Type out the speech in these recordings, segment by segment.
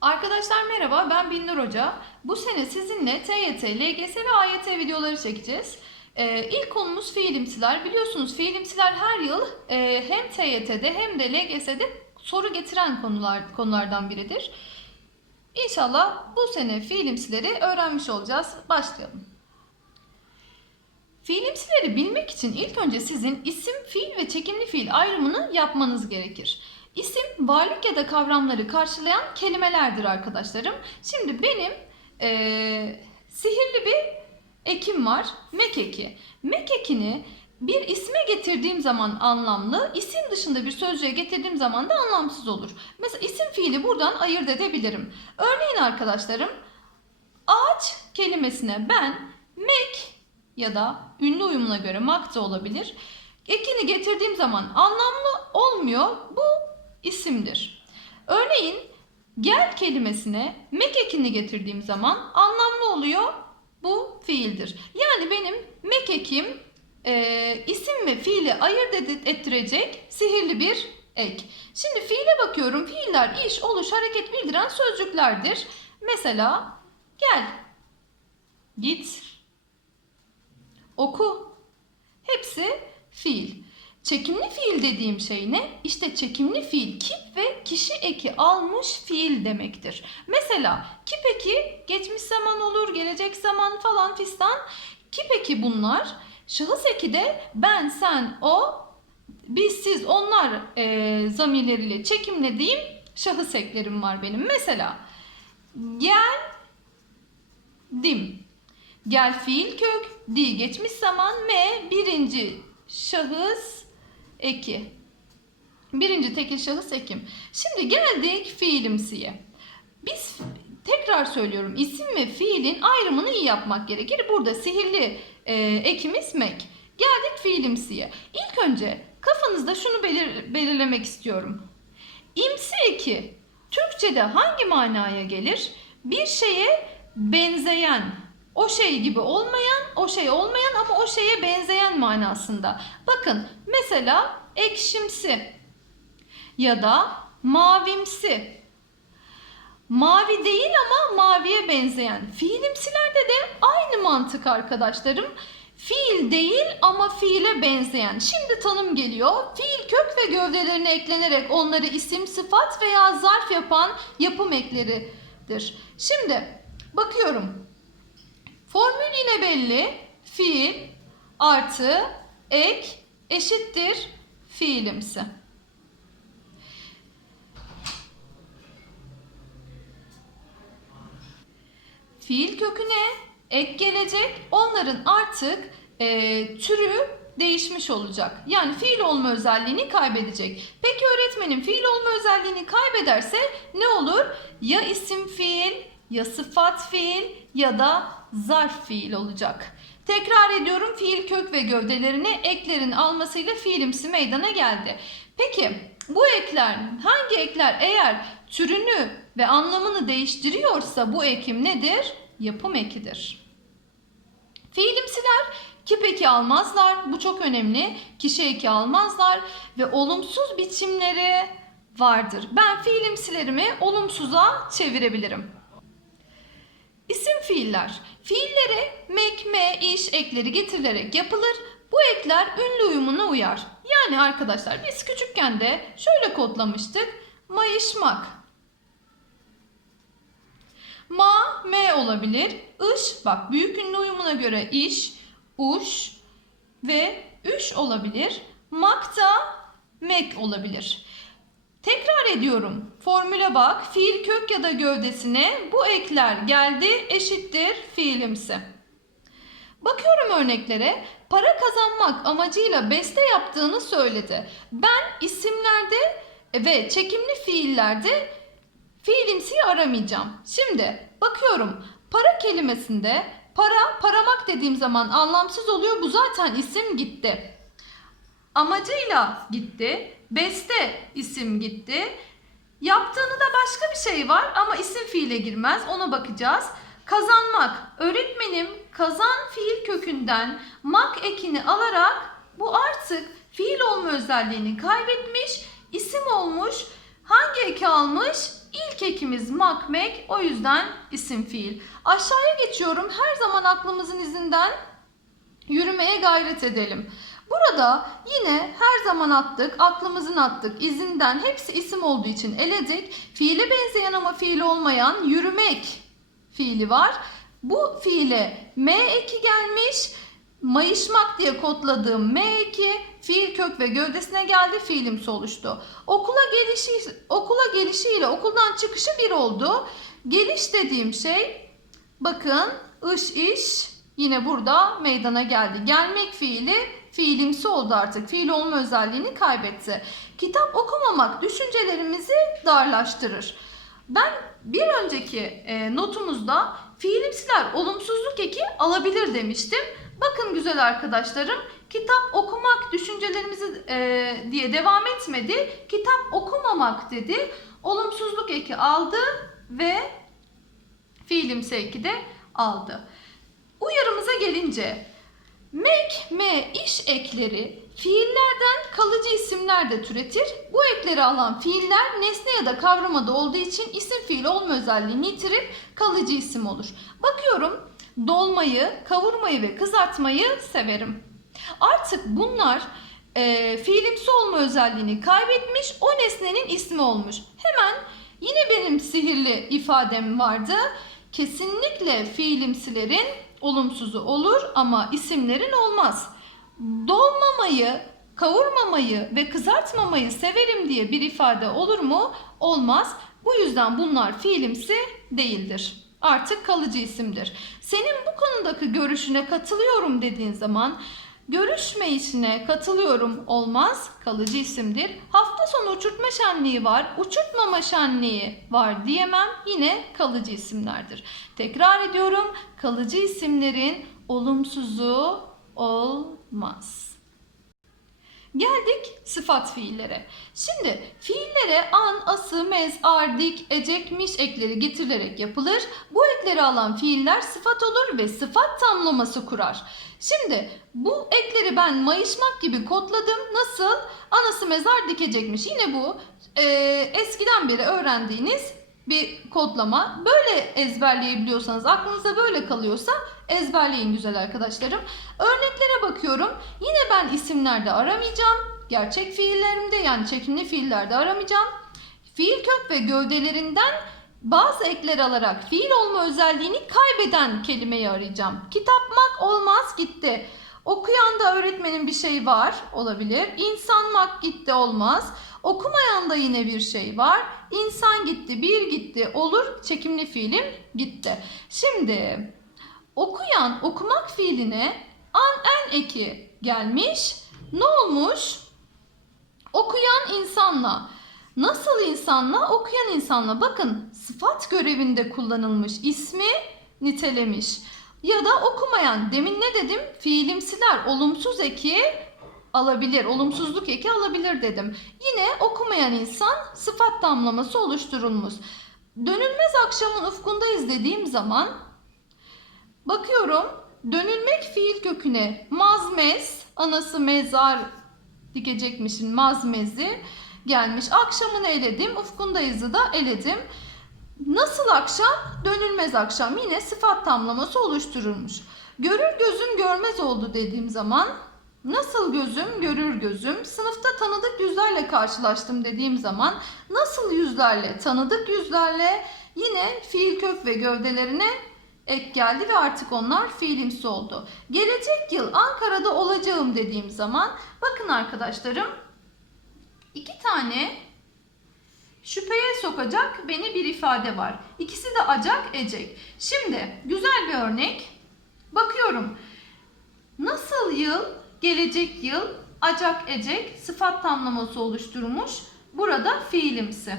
Arkadaşlar merhaba ben Binnur Hoca. Bu sene sizinle TYT, LGS ve AYT videoları çekeceğiz. Ee, ilk konumuz fiilimsiler. Biliyorsunuz fiilimsiler her yıl e, hem TYT'de hem de LGS'de soru getiren konular konulardan biridir. İnşallah bu sene fiilimsileri öğrenmiş olacağız. Başlayalım. Fiilimsileri bilmek için ilk önce sizin isim, fiil ve çekimli fiil ayrımını yapmanız gerekir. İsim varlık ya da kavramları karşılayan kelimelerdir arkadaşlarım. Şimdi benim eee, sihirli bir ekim var. Mek eki. Mek ekini bir isme getirdiğim zaman anlamlı, isim dışında bir sözcüğe getirdiğim zaman da anlamsız olur. Mesela isim fiili buradan ayırt edebilirim. Örneğin arkadaşlarım ağaç kelimesine ben mek ya da ünlü uyumuna göre mak da olabilir. Ekini getirdiğim zaman anlamlı olmuyor. Bu isimdir. Örneğin gel kelimesine mek ekini getirdiğim zaman anlamlı oluyor. Bu fiildir. Yani benim mek ekim e, isim ve fiili ayırt ettirecek sihirli bir ek. Şimdi fiile bakıyorum. Fiiller iş, oluş, hareket bildiren sözcüklerdir. Mesela gel, git, oku. Hepsi fiil. Çekimli fiil dediğim şey ne? İşte çekimli fiil kip ve kişi eki almış fiil demektir. Mesela kip eki geçmiş zaman olur, gelecek zaman falan fistan. Kip eki bunlar. Şahıs eki de ben, sen, o, biz, siz, onlar e, zamirleriyle çekimlediğim şahıs eklerim var benim. Mesela gel, dim. Gel fiil kök, di geçmiş zaman, me birinci şahıs eki. Birinci tekil şahıs ekim. Şimdi geldik fiilimsiye. Biz tekrar söylüyorum isim ve fiilin ayrımını iyi yapmak gerekir. Burada sihirli e, ekimiz mek. Geldik fiilimsiye. İlk önce kafanızda şunu belir, belirlemek istiyorum. İmsi eki Türkçe'de hangi manaya gelir? Bir şeye benzeyen, o şey gibi olmayan, o şey olmayan ama o şeye benzeyen manasında. Bakın mesela ekşimsi ya da mavimsi. Mavi değil ama maviye benzeyen. Fiilimsilerde de aynı mantık arkadaşlarım. Fiil değil ama fiile benzeyen. Şimdi tanım geliyor. Fiil kök ve gövdelerine eklenerek onları isim, sıfat veya zarf yapan yapım ekleridir. Şimdi bakıyorum. Formül yine belli. Fiil artı ek eşittir fiilimsi. Fiil köküne ek gelecek. Onların artık e, türü değişmiş olacak. Yani fiil olma özelliğini kaybedecek. Peki öğretmenim fiil olma özelliğini kaybederse ne olur? Ya isim fiil, ya sıfat fiil ya da zarf fiil olacak. Tekrar ediyorum fiil kök ve gövdelerini eklerin almasıyla fiilimsi meydana geldi. Peki bu ekler hangi ekler eğer türünü ve anlamını değiştiriyorsa bu ekim nedir? Yapım ekidir. Fiilimsiler kip eki almazlar. Bu çok önemli. Kişi eki almazlar ve olumsuz biçimleri vardır. Ben fiilimsilerimi olumsuza çevirebilirim. İsim fiiller. Fiillere mek, me, iş ekleri getirilerek yapılır. Bu ekler ünlü uyumuna uyar. Yani arkadaşlar biz küçükken de şöyle kodlamıştık. Mayışmak. Ma, me olabilir. Iş, bak büyük ünlü uyumuna göre iş, uş ve üş olabilir. Mak da mek olabilir. Tekrar ediyorum. Formüle bak. Fiil kök ya da gövdesine bu ekler geldi eşittir fiilimsi. Bakıyorum örneklere. Para kazanmak amacıyla beste yaptığını söyledi. Ben isimlerde ve çekimli fiillerde fiilimsiyi aramayacağım. Şimdi bakıyorum. Para kelimesinde para, paramak dediğim zaman anlamsız oluyor. Bu zaten isim gitti. Amacıyla gitti. Beste isim gitti. Yaptığını da başka bir şey var ama isim fiile girmez. Ona bakacağız. Kazanmak. Öğretmenim kazan fiil kökünden mak ekini alarak bu artık fiil olma özelliğini kaybetmiş, isim olmuş. Hangi eki almış? İlk ekimiz makmek o yüzden isim fiil. Aşağıya geçiyorum. Her zaman aklımızın izinden yürümeye gayret edelim. Burada yine her zaman attık, aklımızın attık, izinden hepsi isim olduğu için eledik. Fiile benzeyen ama fiil olmayan yürümek fiili var. Bu fiile M eki gelmiş. Mayışmak diye kodladığım M eki fiil kök ve gövdesine geldi fiilimsi oluştu. Okula gelişi okula gelişiyle okuldan çıkışı bir oldu. Geliş dediğim şey bakın ış iş yine burada meydana geldi. Gelmek fiili fiilimsi oldu artık. Fiil olma özelliğini kaybetti. Kitap okumamak düşüncelerimizi darlaştırır. Ben bir önceki e, notumuzda fiilimsiler olumsuzluk eki alabilir demiştim. Bakın güzel arkadaşlarım kitap okumak düşüncelerimizi e, diye devam etmedi. Kitap okumamak dedi. Olumsuzluk eki aldı ve fiilimsi eki de aldı. Uyarımıza gelince mek, me, iş ekleri fiillerden kalıcı isimler de türetir. Bu ekleri alan fiiller nesne ya da kavramada olduğu için isim fiil olma özelliğini yitirip kalıcı isim olur. Bakıyorum dolmayı, kavurmayı ve kızartmayı severim. Artık bunlar e, fiilimsi olma özelliğini kaybetmiş, o nesnenin ismi olmuş. Hemen yine benim sihirli ifadem vardı. Kesinlikle fiilimsilerin olumsuzu olur ama isimlerin olmaz. Dolmamayı, kavurmamayı ve kızartmamayı severim diye bir ifade olur mu? Olmaz. Bu yüzden bunlar fiilimsi değildir. Artık kalıcı isimdir. Senin bu konudaki görüşüne katılıyorum dediğin zaman görüşme işine katılıyorum olmaz kalıcı isimdir. Hafta sonu uçurtma şenliği var, uçurtmama şenliği var diyemem yine kalıcı isimlerdir. Tekrar ediyorum kalıcı isimlerin olumsuzu olmaz. Geldik sıfat fiillere. Şimdi fiillere an, ası, mez, ar, dik, ecek, miş ekleri getirilerek yapılır. Bu ekleri alan fiiller sıfat olur ve sıfat tamlaması kurar. Şimdi bu ekleri ben mayışmak gibi kodladım. Nasıl? Anası mezar dikecekmiş. Yine bu e, eskiden beri öğrendiğiniz bir kodlama. Böyle ezberleyebiliyorsanız, aklınıza böyle kalıyorsa ezberleyin güzel arkadaşlarım. Örneklere bakıyorum. Yine ben isimlerde aramayacağım. Gerçek fiillerimde yani çekimli fiillerde aramayacağım. Fiil kök ve gövdelerinden bazı ekler alarak fiil olma özelliğini kaybeden kelimeyi arayacağım. Kitapmak olmaz gitti. Okuyan da öğretmenin bir şey var olabilir. İnsanmak gitti olmaz. Okumayan da yine bir şey var. İnsan gitti, bir gitti olur. Çekimli fiilim gitti. Şimdi okuyan, okumak fiiline an en eki gelmiş. Ne olmuş? Okuyan insanla. Nasıl insanla? Okuyan insanla. Bakın sıfat görevinde kullanılmış. ismi nitelemiş. Ya da okumayan. Demin ne dedim? Fiilimsiler olumsuz eki alabilir. Olumsuzluk eki alabilir dedim. Yine okumayan insan sıfat damlaması oluşturulmuş. Dönülmez akşamın ufkundayız dediğim zaman bakıyorum dönülmek fiil köküne mazmez, anası mezar dikecekmişin mazmezi gelmiş. Akşamını eledim, ufkundayızı da eledim. Nasıl akşam? Dönülmez akşam. Yine sıfat tamlaması oluşturulmuş. Görür gözün görmez oldu dediğim zaman nasıl gözüm görür gözüm. Sınıfta tanıdık yüzlerle karşılaştım dediğim zaman nasıl yüzlerle tanıdık yüzlerle yine fiil kök ve gövdelerine ek geldi ve artık onlar fiilimsi oldu. Gelecek yıl Ankara'da olacağım dediğim zaman bakın arkadaşlarım iki tane şüpheye sokacak beni bir ifade var. İkisi de acak ecek. Şimdi güzel bir örnek. Bakıyorum. Nasıl yıl, gelecek yıl, acak ecek sıfat tamlaması oluşturmuş. Burada fiilimsi.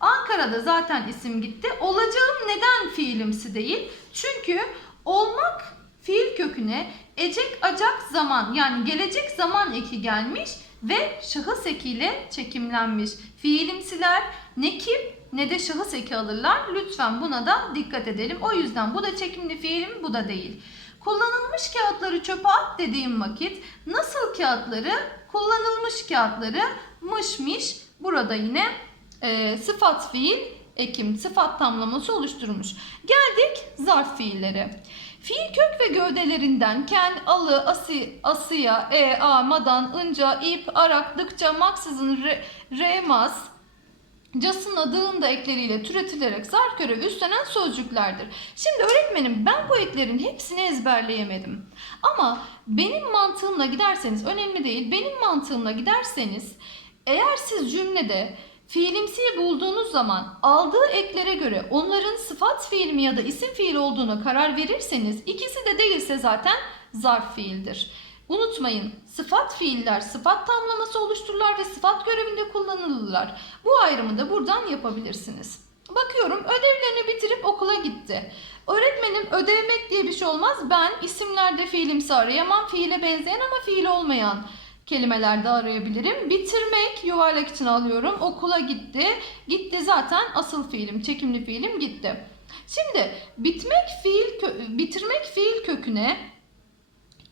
Ankara'da zaten isim gitti. Olacağım neden fiilimsi değil? Çünkü olmak fiil köküne ecek acak zaman yani gelecek zaman eki gelmiş ve şahıs ekiyle çekimlenmiş. Fiilimsiler ne kip ne de şahıs eki alırlar. Lütfen buna da dikkat edelim. O yüzden bu da çekimli fiilim bu da değil. Kullanılmış kağıtları çöpe at dediğim vakit nasıl kağıtları kullanılmış kağıtları mışmış burada yine e, sıfat fiil ekim sıfat tamlaması oluşturmuş. Geldik zarf fiillere. Fiil kök ve gövdelerinden ken, alı, asi, asıya, e, a, madan, ınca, ip, arak, dıkça, maksızın, re, remaz, casına, dığında ekleriyle türetilerek zarf görevi üstlenen sözcüklerdir. Şimdi öğretmenim ben bu eklerin hepsini ezberleyemedim. Ama benim mantığımla giderseniz önemli değil. Benim mantığımla giderseniz eğer siz cümlede fiilimsiyi bulduğunuz zaman aldığı eklere göre onların sıfat fiil mi ya da isim fiil olduğuna karar verirseniz ikisi de değilse zaten zarf fiildir. Unutmayın sıfat fiiller sıfat tamlaması oluştururlar ve sıfat görevinde kullanılırlar. Bu ayrımı da buradan yapabilirsiniz. Bakıyorum ödevlerini bitirip okula gitti. Öğretmenim ödevmek diye bir şey olmaz. Ben isimlerde fiilimsi arayamam. Fiile benzeyen ama fiil olmayan kelimelerde arayabilirim. Bitirmek yuvarlak için alıyorum. Okula gitti. Gitti zaten asıl fiilim, çekimli fiilim gitti. Şimdi bitmek fiil bitirmek fiil köküne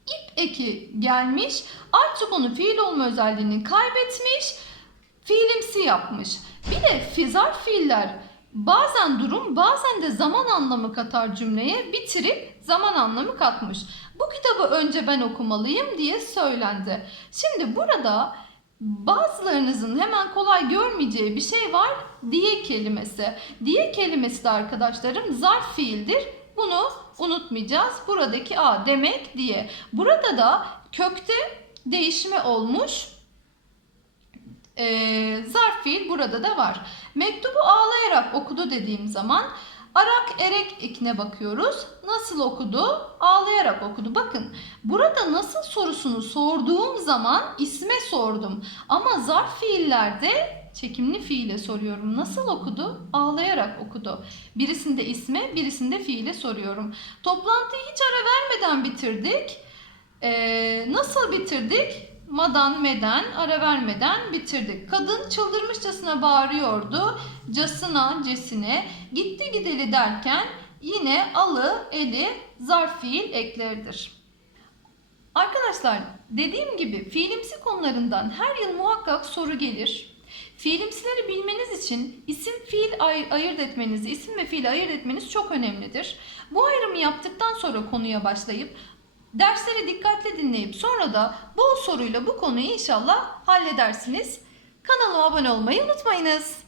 ip eki gelmiş. Artık onu fiil olma özelliğini kaybetmiş. Fiilimsi yapmış. Bir de fizar fiiller bazen durum bazen de zaman anlamı katar cümleye bitirip zaman anlamı katmış. Bu kitabı önce ben okumalıyım diye söylendi. Şimdi burada bazılarınızın hemen kolay görmeyeceği bir şey var diye kelimesi. Diye kelimesi de arkadaşlarım zarf fiildir. Bunu unutmayacağız. Buradaki a demek diye. Burada da kökte değişme olmuş. Ee, zarf fiil burada da var. Mektubu ağlayarak okudu dediğim zaman arak erek ekine bakıyoruz. Nasıl okudu? Ağlayarak okudu. Bakın burada nasıl sorusunu sorduğum zaman isme sordum. Ama zarf fiillerde çekimli fiile soruyorum. Nasıl okudu? Ağlayarak okudu. Birisinde isme, birisinde fiile soruyorum. Toplantıyı hiç ara vermeden bitirdik. Ee, nasıl bitirdik? Madan meden ara vermeden bitirdik. Kadın çıldırmışçasına bağırıyordu. Casına cesine gitti gideli derken yine alı eli zarf fiil ekleridir. Arkadaşlar dediğim gibi fiilimsi konularından her yıl muhakkak soru gelir. Fiilimsileri bilmeniz için isim fiil ay- ayırt etmenizi, isim ve fiil ayırt etmeniz çok önemlidir. Bu ayrımı yaptıktan sonra konuya başlayıp dersleri dikkatle dinleyip sonra da bol soruyla bu konuyu inşallah halledersiniz. Kanalıma abone olmayı unutmayınız.